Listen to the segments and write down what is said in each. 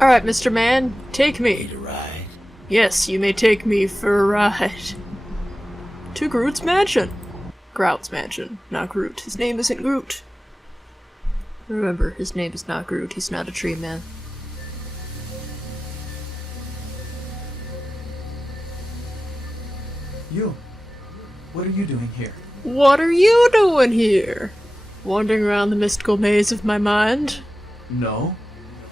Alright, Mr. Man, take me. Need a ride? Yes, you may take me for a ride. To Groot's mansion. Grout's mansion, not Groot. His name isn't Groot. Remember, his name is not Groot. He's not a tree man. You. What are you doing here? What are you doing here? Wandering around the mystical maze of my mind? No.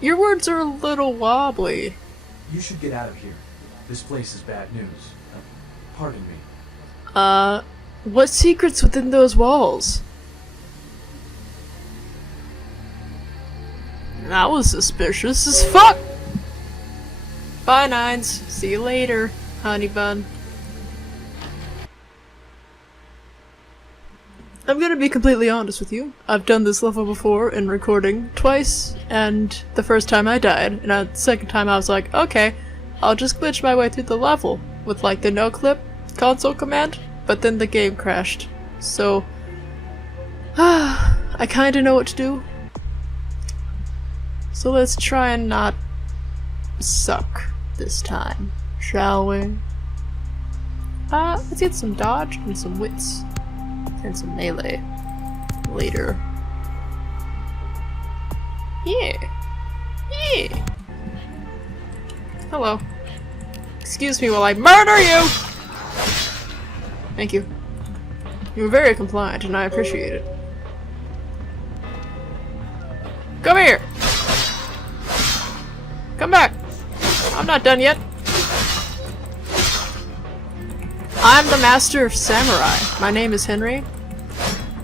Your words are a little wobbly. You should get out of here. This place is bad news. Pardon me. What secret's within those walls? That was suspicious as fuck! Bye, Nines. See you later, honey bun. I'm gonna be completely honest with you. I've done this level before in recording twice, and the first time I died, and the second time I was like, okay, I'll just glitch my way through the level with like the no-clip console command, but then the game crashed. So, I kinda know what to do. So let's try and not suck this time, shall we? Let's get some dodge and some wits. And some melee later. Yeah. Yeah. Hello. Excuse me while I murder you! Thank you. You were very compliant and I appreciate it. Come here! Come back! I'm not done yet. I'm the master of samurai. My name is Henry.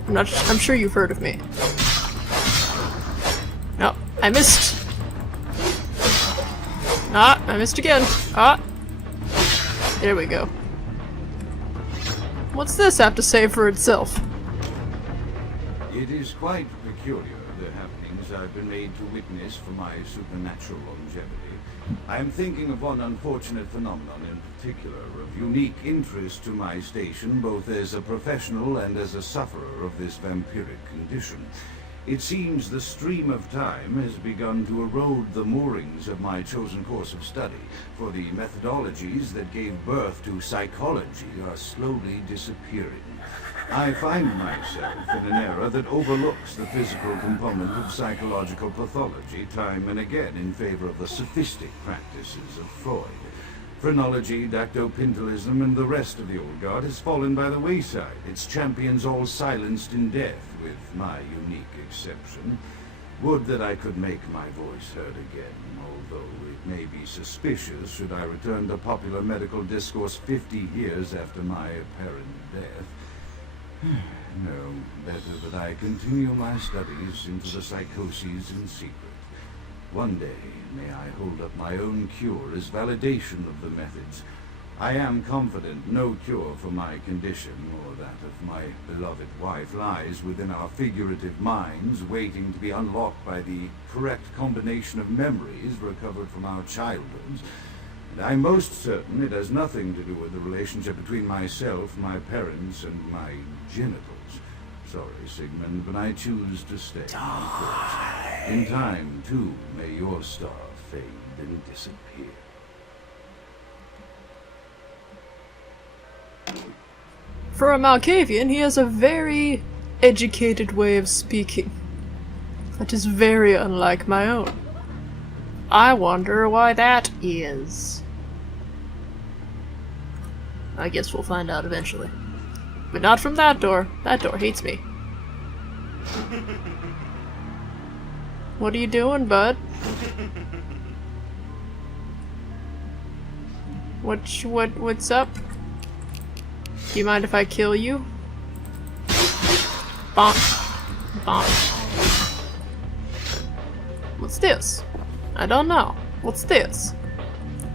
I'm sure you've heard of me. No, I missed. I missed again. There we go. What's this have to say for itself? It is quite peculiar, the happenings I've been made to witness for my supernatural longevity. I am thinking of one unfortunate phenomenon in particular, of unique interest to my station, both as a professional and as a sufferer of this vampiric condition. It seems the stream of time has begun to erode the moorings of my chosen course of study, for the methodologies that gave birth to psychology are slowly disappearing. I find myself in an era that overlooks the physical component of psychological pathology time and again in favor of the sophistic practices of Freud. Phrenology, dactopintilism, and the rest of the old guard has fallen by the wayside, its champions all silenced in death, with my unique exception. Would that I could make my voice heard again, although it may be suspicious should I return to popular medical discourse 50 years after my apparent death. No, better that I continue my studies into the psychoses in secret. One day, may I hold up my own cure as validation of the methods. I am confident no cure for my condition, or that of my beloved wife, lies within our figurative minds, waiting to be unlocked by the correct combination of memories recovered from our childhoods. And I'm most certain it has nothing to do with the relationship between myself, my parents, and my genitals. Sorry, Sigmund, but I choose to stay. In time, too, may your star fade and disappear. For a Malkavian, he has a very educated way of speaking. That is very unlike my own. I wonder why that is. I guess we'll find out eventually. But not from that door. That door hates me. What are you doing, bud? What's up? Do you mind if I kill you? Bonk. Bonk. What's this? I don't know. What's this?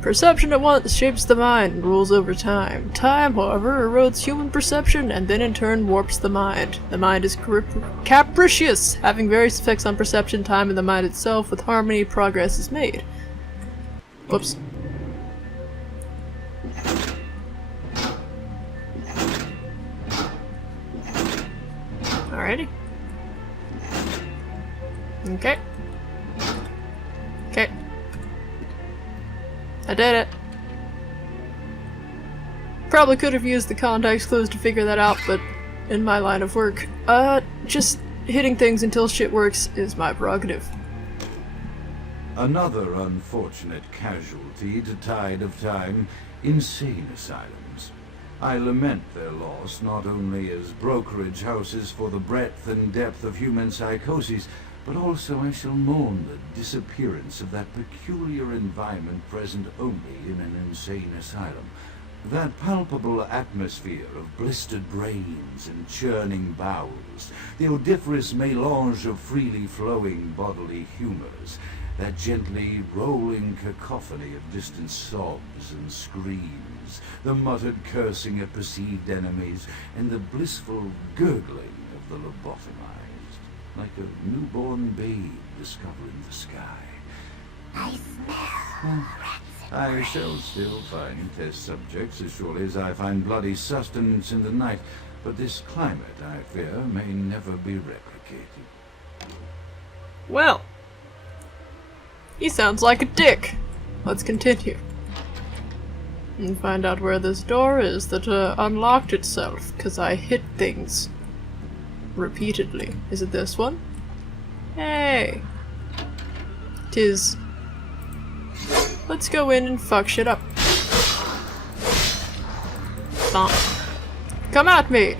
Perception at once shapes the mind and rules over time. Time, however, erodes human perception and then in turn warps the mind. The mind is capricious, having various effects on perception, time, and the mind itself. With harmony, progress is made. Whoops. Alrighty. Okay. Okay. I did it. Probably could have used the context clues to figure that out, but in my line of work, just hitting things until shit works is my prerogative. Another unfortunate casualty to tide of time, insane asylums. I lament their loss not only as brokerage houses for the breadth and depth of human psychoses, but also I shall mourn the disappearance of that peculiar environment present only in an insane asylum. That palpable atmosphere of blistered brains and churning bowels, the odoriferous melange of freely flowing bodily humors, that gently rolling cacophony of distant sobs and screams, the muttered cursing of perceived enemies, and the blissful gurgling of the lobotomized, like a newborn babe discovering the sky. I smell rats. I shall still find test subjects as surely as I find bloody sustenance in the night, but this climate, I fear, may never be replicated. Well, he sounds like a dick. Let's continue. And find out where this door is that unlocked itself, because I hit things repeatedly. Is it this one? Hey! 'Tis. Let's go in and fuck shit up. Come at me!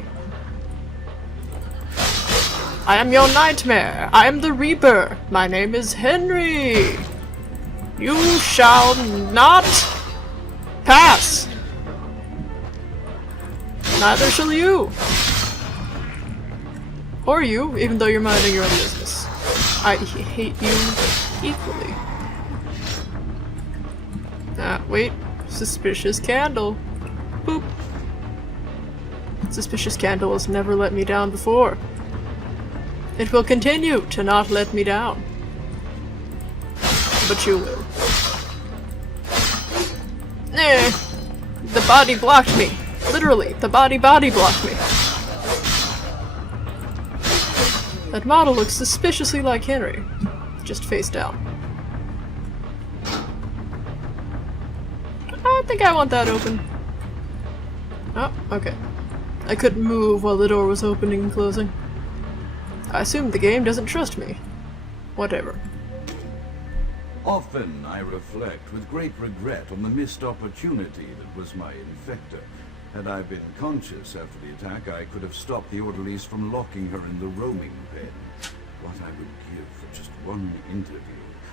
I am your nightmare. I am the Reaper. My name is Henry. You shall not pass. Neither shall you. Or you, even though you're minding your own business. I hate you equally. Wait. Suspicious candle. Boop. Suspicious candle has never let me down before. It will continue to not let me down. But you will. The body blocked me. Literally, the body blocked me. That model looks suspiciously like Henry. Just face down. I think I want that open. Oh, okay. I couldn't move while the door was opening and closing. I assume the game doesn't trust me. Whatever. Often I reflect with great regret on the missed opportunity that was my infector. Had I been conscious after the attack, I could have stopped the orderlies from locking her in the roaming pen. What I would give for just one interview,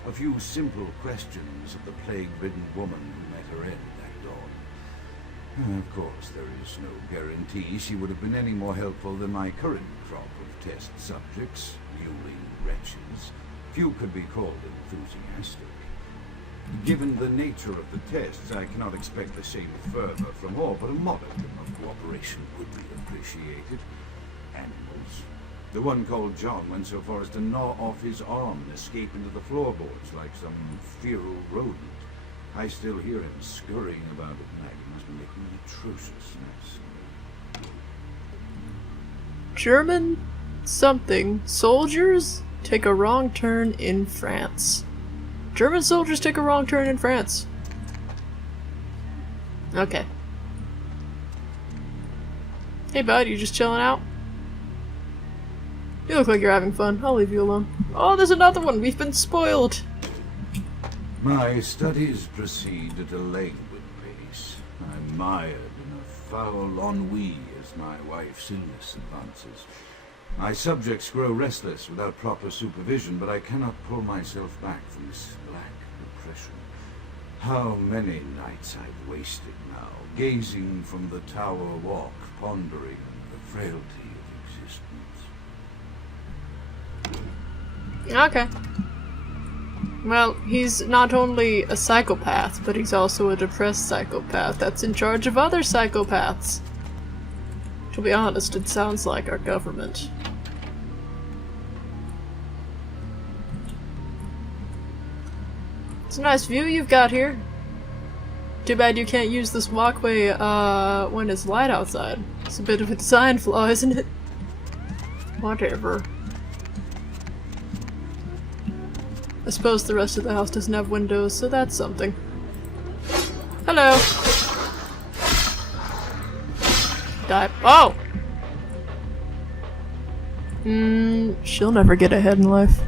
a few simple questions of the plague-ridden woman who met her end that dawn. Of course, there is no guarantee she would have been any more helpful than my current crop of test subjects, mewling wretches. Few could be called enthusiastic. Given the nature of the tests, I cannot expect the same further from all, but a modicum of cooperation would be appreciated. Animals. The one called John went so far as to gnaw off his arm and escape into the floorboards like some feral rodent. I still hear him scurrying about at night. He must be making an atrocious mess. German something soldiers take a wrong turn in France. German soldiers take a wrong turn in France. Okay. Hey bud, you just chilling out? You look like you're having fun. I'll leave you alone. Oh, there's another one! We've been spoiled! My studies proceed at a languid pace. I'm mired in a foul ennui as my wife's illness advances. My subjects grow restless without proper supervision, but I cannot pull myself back from this black depression. How many nights I've wasted now, gazing from the tower walk, pondering the frailty of existence. Okay. Well, he's not only a psychopath, but he's also a depressed psychopath that's in charge of other psychopaths. To be honest, it sounds like our government. It's a nice view you've got here. Too bad you can't use this walkway, when it's light outside. It's a bit of a design flaw, isn't it? Whatever. I suppose the rest of the house doesn't have windows, so that's something. Hello. Die. Oh! She'll never get ahead in life.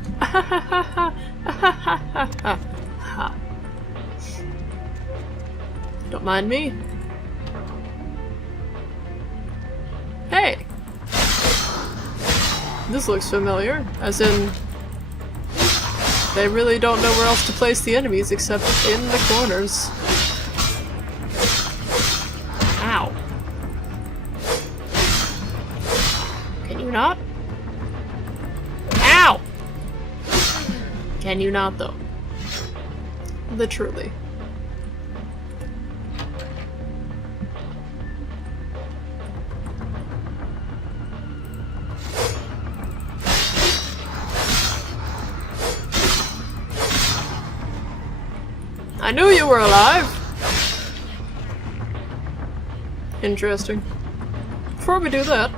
Don't mind me. Hey! This looks familiar, as in they really don't know where else to place the enemies except in the corners. Ow. Can you not? Ow! Can you not, though? Literally. I knew you were alive! Interesting. Before we do that...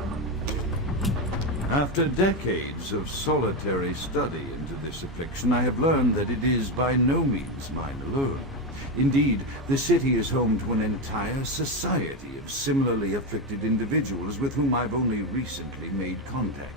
After decades of solitary study into this affliction, I have learned that it is by no means mine alone. Indeed, the city is home to an entire society of similarly afflicted individuals with whom I've only recently made contact.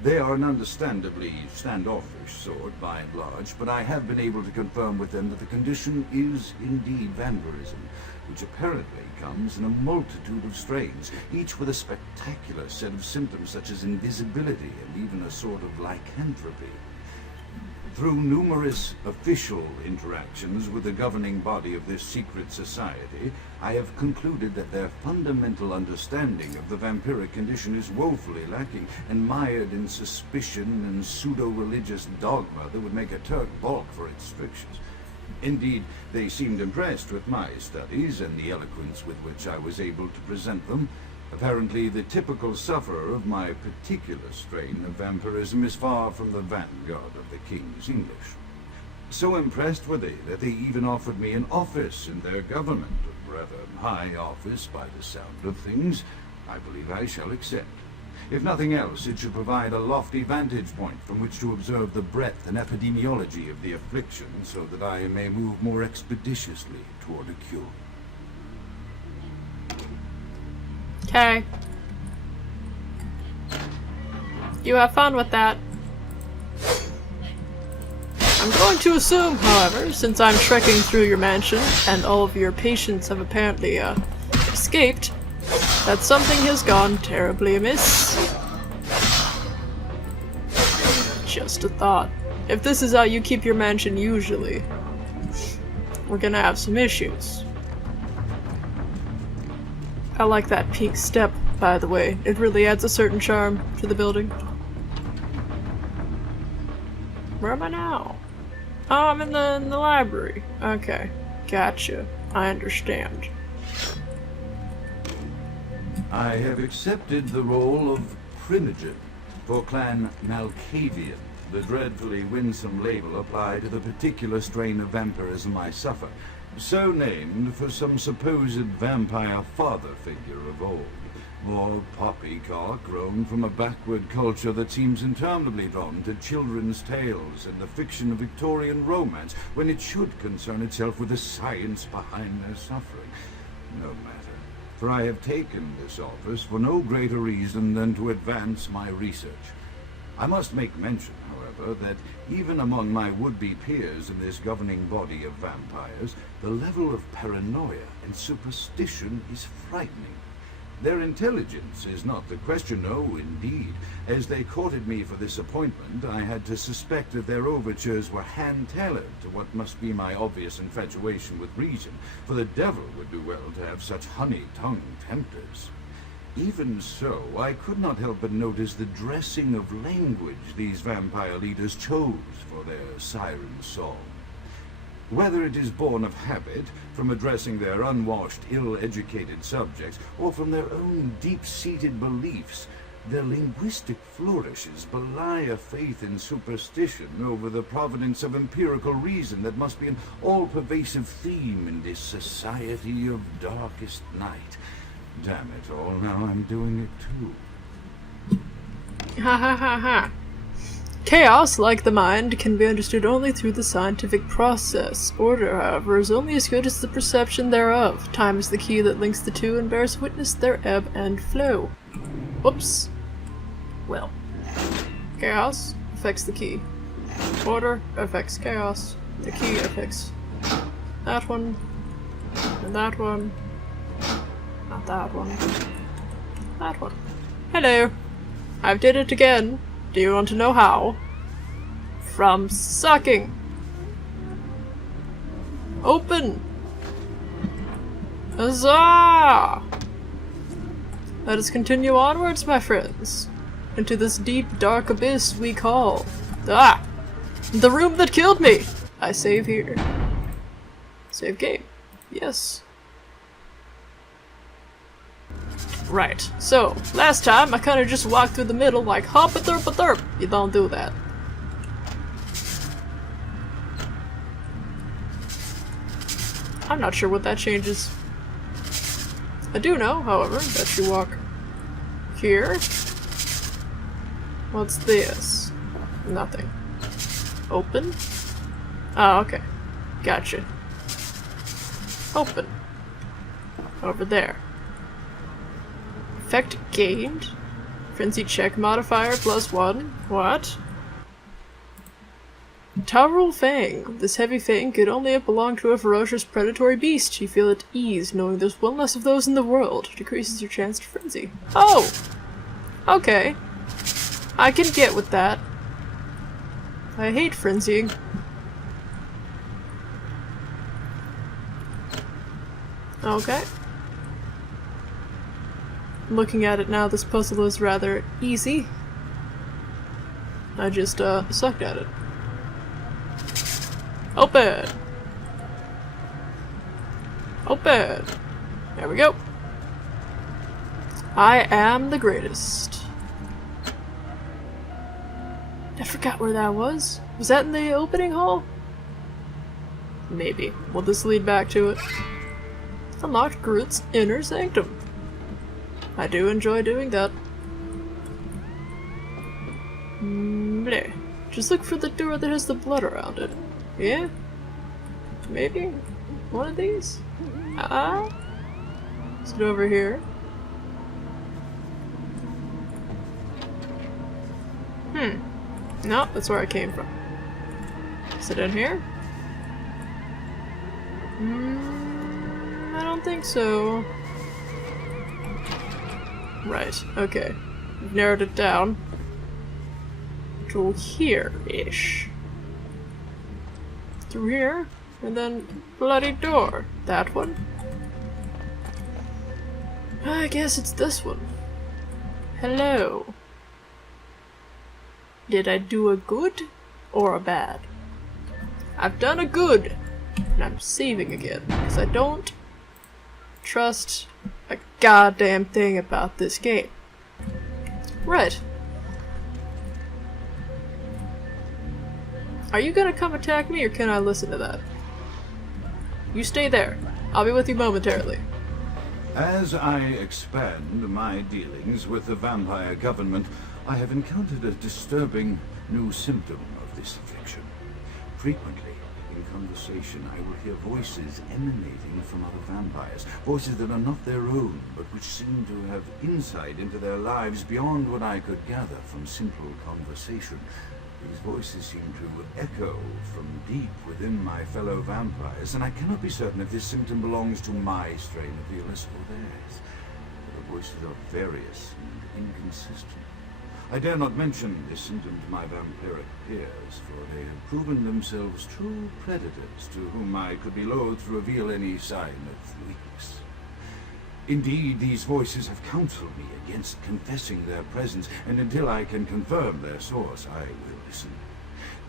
They are an understandably standoffish sort, by and large, but I have been able to confirm with them that the condition is indeed vampirism, which apparently comes in a multitude of strains, each with a spectacular set of symptoms such as invisibility and even a sort of lycanthropy. Through numerous official interactions with the governing body of this secret society, I have concluded that their fundamental understanding of the vampiric condition is woefully lacking and mired in suspicion and pseudo-religious dogma that would make a Turk balk for its strictures. Indeed, they seemed impressed with my studies and the eloquence with which I was able to present them. Apparently, the typical sufferer of my particular strain of vampirism is far from the vanguard of the King's English. So impressed were they that they even offered me an office in their government, a rather high office by the sound of things. I believe I shall accept. If nothing else, it should provide a lofty vantage point from which to observe the breadth and epidemiology of the affliction, so that I may move more expeditiously toward a cure. Okay. You have fun with that. I'm going to assume, however, since I'm trekking through your mansion and all of your patients have apparently, escaped, that something has gone terribly amiss. Just a thought. If this is how you keep your mansion usually, we're gonna have some issues. I like that pink step, by the way. It really adds a certain charm to the building. Where am I now? Oh, I'm in the library. Okay. Gotcha. I understand. I have accepted the role of Primogen for Clan Malkavian, the dreadfully winsome label applied to the particular strain of vampirism I suffer, so named for some supposed vampire father figure of old, or poppycock grown from a backward culture that seems interminably drawn to children's tales and the fiction of Victorian romance, when it should concern itself with the science behind their suffering. No matter, for I have taken this office for no greater reason than to advance my research. I must make mention, however, that even among my would-be peers in this governing body of vampires, the level of paranoia and superstition is frightening. Their intelligence is not the question, no, indeed. As they courted me for this appointment, I had to suspect that their overtures were hand-tailored to what must be my obvious infatuation with reason, for the devil would do well to have such honey-tongued tempters. Even so, I could not help but notice the dressing of language these vampire leaders chose for their siren song. Whether it is born of habit, from addressing their unwashed, ill-educated subjects, or from their own deep-seated beliefs, their linguistic flourishes belie a faith in superstition over the providence of empirical reason that must be an all-pervasive theme in this society of darkest night. Damn it all, now I'm doing it too. Ha ha ha ha. Chaos, like the mind, can be understood only through the scientific process. Order, however, is only as good as the perception thereof. Time is the key that links the two and bears witness their ebb and flow. Whoops. Well. Chaos affects the key. Order affects chaos. The key affects that one, and that one. Not that one. That one. Hello. I've did it again. Do you want to know how? From sucking. Open. Huzzah! Let us continue onwards, my friends, into this deep, dark abyss we call... the room that killed me! I save here. Save game. Yes. Right, so, last time I kinda just walked through the middle like hop-a-thurp-a-thurp. You don't do that. I'm not sure what that changes. I do know, however, that you walk here. What's this? Nothing. Open? Oh, okay. Gotcha. Open. Over there. Effect gained? Frenzy check modifier +1. What? Taurul Fang. This heavy fang could only have belonged to a ferocious predatory beast. You feel at ease knowing there's one less of those in the world. Decreases your chance to frenzy. Oh! Okay. I can get with that. I hate frenzying. Okay. Looking at it now, this puzzle is rather easy. I just, sucked at it. Open! Open! There we go. I am the greatest. I forgot where that was. Was that in the opening hall? Maybe. Will this lead back to it? Unlocked Groot's inner sanctum. I do enjoy doing that. Bleh. Just look for the door that has the blood around it. Yeah? Maybe? One of these? Is it over here? No, that's where I came from. Is it in here? I don't think so. Right, okay. We've narrowed it down to here-ish. Through here, and then bloody door. That one? I guess it's this one. Hello. Did I do a good or a bad? I've done a good, and I'm saving again, because I don't trust a goddamn thing about this game. Right. Are you gonna come attack me, or can I listen to that? You stay there. I'll be with you momentarily. As I expand my dealings with the vampire government, I have encountered a disturbing new symptom of this affliction. Frequently, in conversation, I will hear voices emanating from other vampires. Voices that are not their own, but which seem to have insight into their lives beyond what I could gather from simple conversation. These voices seem to echo from deep within my fellow vampires, and I cannot be certain if this symptom belongs to my strain of illness or theirs. The voices are various and inconsistent. I dare not mention this symptom to my vampiric peers, for they have proven themselves true predators to whom I could be loath to reveal any sign of weakness. Indeed, these voices have counseled me against confessing their presence, and until I can confirm their source, I will listen.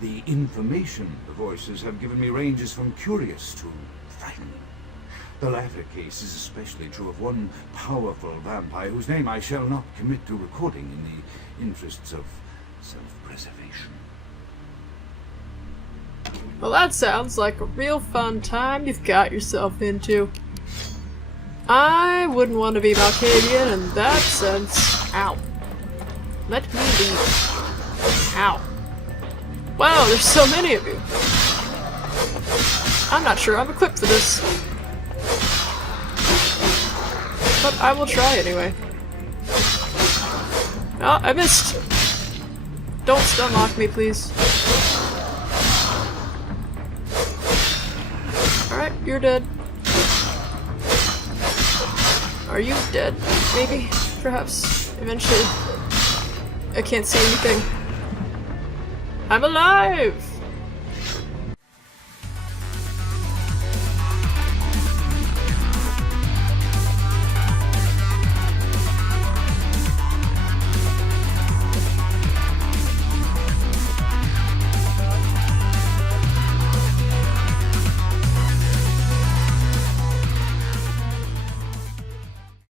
The information the voices have given me ranges from curious to frightening. The latter case is especially true of one powerful vampire whose name I shall not commit to recording in the interests of self-preservation. Well, that sounds like a real fun time you've got yourself into. I wouldn't want to be Malkavian in that sense. Ow. Let me leave. Ow. Wow, there's so many of you. I'm not sure I'm equipped for this. But I will try anyway. Oh, I missed! Don't stun lock me, please. Alright, you're dead. Are you dead? Maybe? Perhaps? Eventually. I can't see anything. I'm alive!